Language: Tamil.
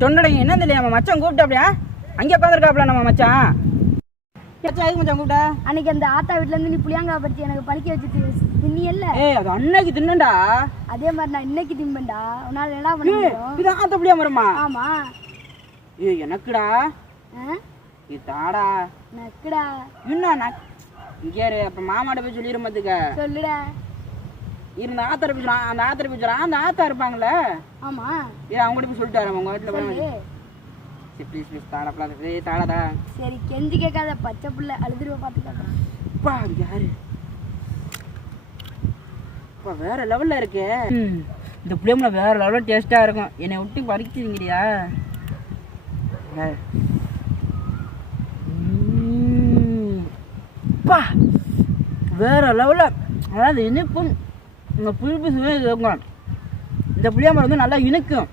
தொண்டடைங்க என்ன தெரியல நம்ம மச்சான் கூப்பிட்டாப்லையா அங்கே உட்காந்துருக்காப்ல நம்ம மச்சான். மச்சான் எதுக்கு மச்சான் கூப்பிட்டா? அன்னைக்கு அந்த ஆத்தா வீட்டுல இருந்து நீ புளியாங்காய் பறிச்சு எனக்கு பழிக்க வச்சுட்டு தின்னியல்ல. அது அன்னைக்கு தின்னண்டா. அதே மாதிரி நான் இன்னைக்கு திம்பேன்டா. உன்னால என்ன பண்ண முடியும்? இது ஆத்த புளியா மரமா? ஆமா. எனக்குடா இது தாடா நக்குடா. இன்னும் இங்கே அப்ப மாமாட்ட போய் சொல்லிடும் பாத்துக்க. சொல்லுடா. இருந்த ஆத்தார போய் அந்த ஆத்தார போய் சொல்றான். அந்த ஆத்தா இருப்பாங்கல்ல. ஆமா. அவங்க போய் சொல்லிட்டாரு உங்க வீட்டுல போய். ப்ளீஸ் ப்ளீஸ் தாடா ப்ளீஸ் தாடாடா. சரி கெஞ்சி கேட்காத பச்சை புள்ள அழுதுருவ பாத்துக்கலாம். அப்பா யாரு அப்பா வேற லெவல்ல இருக்கு. இந்த புளியம்ல வேற லெவல்ல டேஸ்டா இருக்கும். என்னை விட்டு பறிக்கிறீங்கடியா? அப்பா வேற லெவல்ல. அதாவது இனிப்பும் இந்த புளிப்பு சுவை இருக்கும். இந்த புளியமரம் வந்து நல்லா இனிக்கும்.